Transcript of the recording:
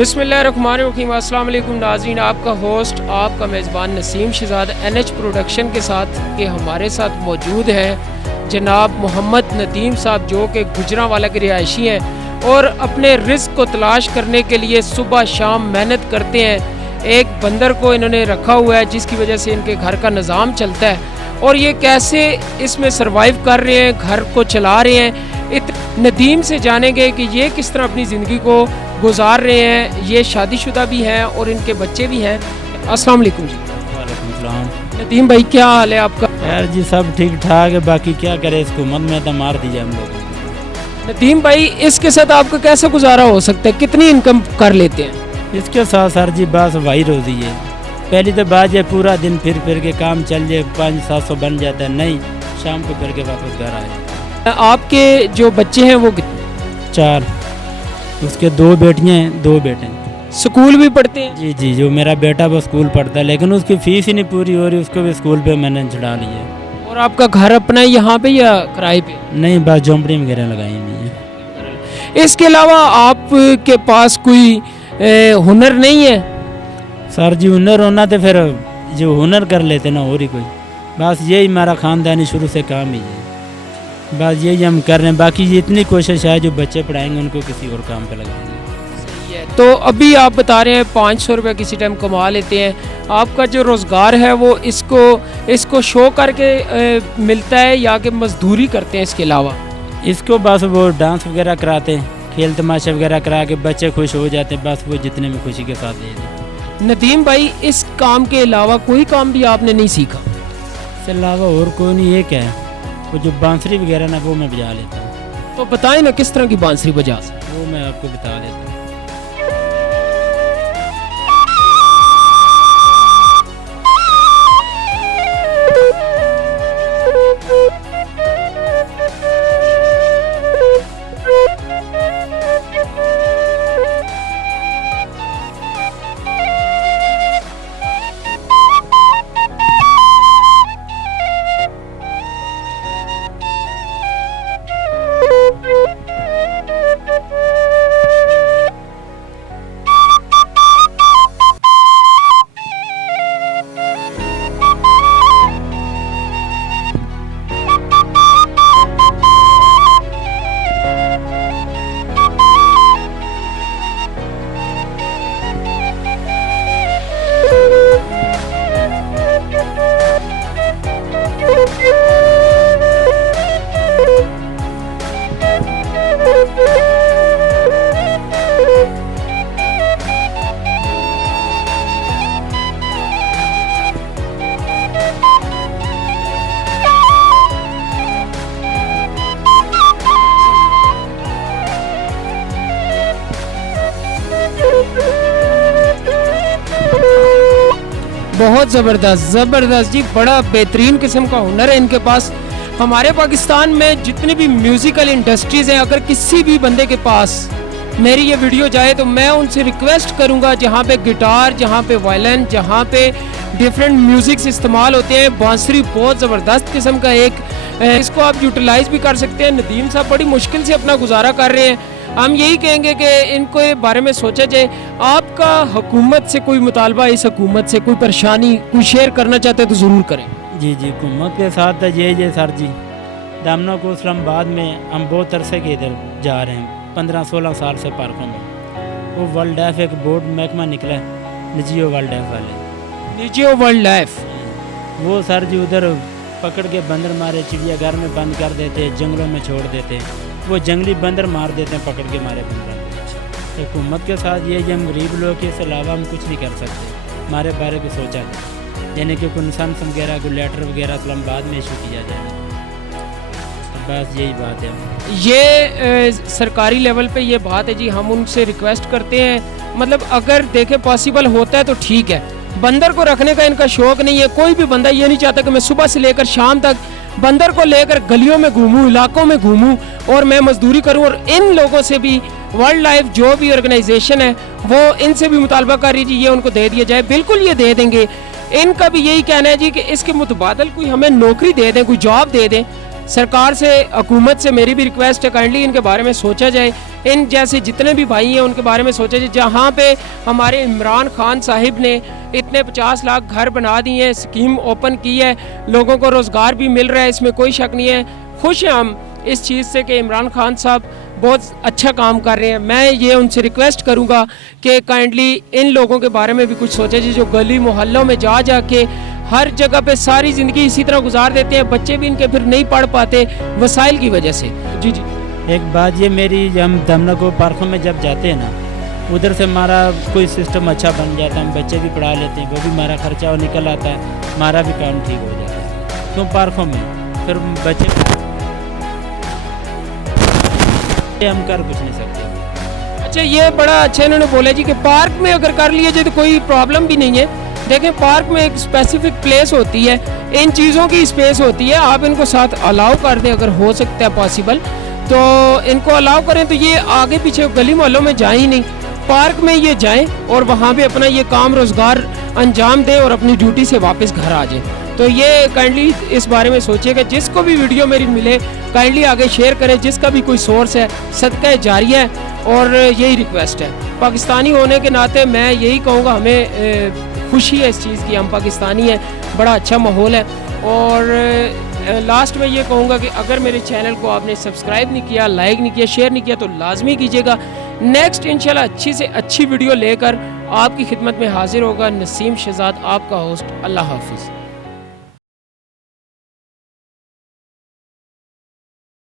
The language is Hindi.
बिस्मिल्लाहिर्रहमानिर्रहीम। अस्सलाम वालेकुम नाज़रीन, आपका होस्ट आपका मेज़बान नसीम शहज़ाद NH प्रोडक्शन के साथ के हमारे साथ मौजूद हैं जनाब मोहम्मद नदीम साहब, जो कि गुजरांवाला के रिहायशी हैं और अपने रिज़्क़ को तलाश करने के लिए सुबह शाम मेहनत करते हैं। एक बंदर को इन्होंने रखा हुआ है जिसकी वजह से इनके घर का निज़ाम चलता है और ये कैसे इसमें सर्वाइव कर रहे हैं, घर को चला रहे हैं। नदीम से जानेंगे कि ये किस तरह अपनी ज़िंदगी को गुजार रहे हैं। ये शादीशुदा भी हैं और इनके बच्चे भी हैं। अस्सलाम वालेकुम जी। वालेकुम सलाम। नदीम भाई, क्या हाल है आपका? यार जी सब ठीक ठाक है, बाकी क्या करे, इसको मत में तो मार दीजिए हम लोग। नदीम भाई, इसके साथ आपका कैसा गुजारा हो सकता है? कितनी इनकम कर लेते हैं? इसके साथ सर जी बस वही रोजी है। पहली तो बात है पूरा दिन फिर के काम चल जाए, 500-700 बन जाता है, नहीं शाम को करके वापस घर आ जाए। आपके जो बच्चे हैं वो 4, उसके 2 बेटियाँ हैं 2 बेटे हैं। स्कूल भी पढ़ते हैं? जी जी, जो मेरा बेटा वो स्कूल पढ़ता है, लेकिन उसकी फ़ीस ही नहीं पूरी हो रही, उसको भी स्कूल पे मैंने चढ़ा लिया है। और आपका घर अपना है यहाँ पे या किराए पे? नहीं, बस झोंपड़ी वगैरह लगाई हुई है। इसके अलावा आपके पास कोई हुनर नहीं है? सर जी हुनर होना तो फिर जो हुनर कर लेते ना, और ही कोई, बस यही हमारा ख़ानदानी शुरू से काम ही है, बस यही हम कर रहे हैं। बाकी ये इतनी कोशिश है जो बच्चे पढ़ाएंगे उनको किसी और काम पे लगाएंगे। सही है। तो अभी आप बता रहे हैं 500 रुपये किसी टाइम कमा लेते हैं, आपका जो रोज़गार है वो इसको शो करके मिलता है या कि मजदूरी करते हैं? इसके अलावा इसको बस वो डांस वगैरह कराते हैं, खेल तमाशा वगैरह करा के बच्चे खुश हो जाते हैं, बस वो जितने में खुशी के साथ दे दें। नदीम भाई, इस काम के अलावा कोई काम भी आपने नहीं सीखा? इसके अलावा और कोई नहीं। ये क्या है, वो जो बांसुरी वगैरह ना वो मैं बजा लेता हूँ। तो बताएं ना किस तरह की बांसुरी बजा सकते? वो मैं आपको बता देता हूँ। बहुत ज़बरदस्त जी, बड़ा बेहतरीन किस्म का हुनर है इनके पास। हमारे पाकिस्तान में जितनी भी म्यूज़िकल इंडस्ट्रीज़ हैं, अगर किसी भी बंदे के पास मेरी ये वीडियो जाए तो मैं उनसे रिक्वेस्ट करूंगा, जहाँ पे गिटार, जहाँ पे वायलिन, जहाँ पे डिफरेंट म्यूज़िक्स इस्तेमाल होते हैं, बांसुरी बहुत ज़बरदस्त किस्म का इसको आप यूटिलाइज़ भी कर सकते हैं। नदीम साहब बड़ी मुश्किल से अपना गुजारा कर रहे हैं। हम यही कहेंगे कि इनको ये बारे में सोचा जाए। आपका हुकूमत से कोई मुतालबा, इस हुकूमत से कोई परेशानी कोई शेयर करना चाहते हैं तो ज़रूर करें। जी जी, हुकूमत के साथ ये सर जी, दामना को इस्लामाबाद में हम बहुत अरसे के इधर जा रहे हैं, 15-16 साल से पार्कों में। वो वर्ल्ड लाइफ एक बोर्ड महकमा निकला है, निजियो वर्ल्ड लाइफ वाले, निजियो वर्ल्ड लाइफ। वो सर जी उधर पकड़ के बंदर मारे चिड़ियाघर में बंद कर देते, जंगलों में छोड़ देते, वो जंगली बंदर मार देते हैं पकड़ के मारे बंदर। हुकूमत के साथ ये हम गरीब लोग के अलावा हम कुछ नहीं कर सकते, हमारे बारे में सोचा जाए, यानी कि कंसर्न वगैरह को लेटर वगैरह इस्लामाबाद में इशू किया जाए, बस यही बात है। ये सरकारी लेवल पे ये बात है जी, हम उनसे रिक्वेस्ट करते हैं, मतलब अगर देखे पॉसिबल होता है तो ठीक है। बंदर को रखने का इनका शौक नहीं है, कोई भी बंदा ये नहीं चाहता कि मैं सुबह से लेकर शाम तक बंदर को लेकर गलियों में घूमूं, इलाकों में घूमूं और मैं मजदूरी करूं। और इन लोगों से भी वर्ल्ड लाइफ जो भी ऑर्गेनाइजेशन है वो इनसे भी मुतालबा कर रही जी, ये उनको दे दिया जाए। बिल्कुल ये दे देंगे। इनका भी यही कहना है जी कि इसके मुतबादल कोई हमें नौकरी दे दें, कोई जॉब दे दें। सरकार से, हुकूमत से मेरी भी रिक्वेस्ट है, काइंडली इनके बारे में सोचा जाए। इन जैसे जितने भी भाई हैं उनके बारे में सोचा जाए। जहाँ पे हमारे इमरान खान साहिब ने इतने 50 लाख घर बना दिए हैं, स्कीम ओपन की है, लोगों को रोज़गार भी मिल रहा है, इसमें कोई शक नहीं है। खुश हैं हम इस चीज़ से कि इमरान खान साहब बहुत अच्छा काम कर रहे हैं। मैं ये उनसे रिक्वेस्ट करूँगा कि काइंडली इन लोगों के बारे में भी कुछ सोचा जाए, जो गली मोहल्लों में जा के हर जगह पे सारी ज़िंदगी इसी तरह गुजार देते हैं। बच्चे भी इनके फिर नहीं पढ़ पाते वसाइल की वजह से। जी जी। एक बात ये मेरी, हम दमनगो पार्कों में जब जाते हैं ना, उधर से हमारा कोई सिस्टम अच्छा बन जाता है, हम बच्चे भी पढ़ा लेते हैं, वो भी हमारा खर्चा और निकल आता है, हमारा भी काम ठीक हो जाता है। तो पार्कों में फिर बच्चे हम कर कुछ नहीं सकते। अच्छा, ये बड़ा अच्छा इन्होंने बोला जी कि पार्क में अगर कर लिया जाए तो कोई प्रॉब्लम भी नहीं है। देखें, पार्क में एक स्पेसिफिक प्लेस होती है, इन चीज़ों की स्पेस होती है, आप इनको साथ अलाउ कर दें अगर हो सकता है पॉसिबल, तो इनको अलाउ करें तो ये आगे पीछे गली मोहल्लों में जाए ही नहीं, पार्क में ये जाएं और वहाँ पे अपना ये काम रोज़गार अंजाम दें और अपनी ड्यूटी से वापस घर आ जाएं। तो ये काइंडली इस बारे में सोचिएगा। जिसको भी वीडियो मेरी मिले काइंडली आगे शेयर करें, जिसका भी कोई सोर्स है, सदका जारिया है। और यही रिक्वेस्ट है, पाकिस्तानी होने के नाते मैं यही कहूँगा, हमें खुशी है इस चीज़ की, हम पाकिस्तानी हैं, बड़ा अच्छा माहौल है। और लास्ट में ये कहूँगा कि अगर मेरे चैनल को आपने सब्सक्राइब नहीं किया, लाइक नहीं किया, शेयर नहीं किया तो लाजमी कीजिएगा। नेक्स्ट इंशाल्लाह अच्छी से अच्छी वीडियो लेकर आपकी खिदमत में हाजिर होगा नसीम शहजाद, आपका होस्ट। अल्लाह हाफिज़।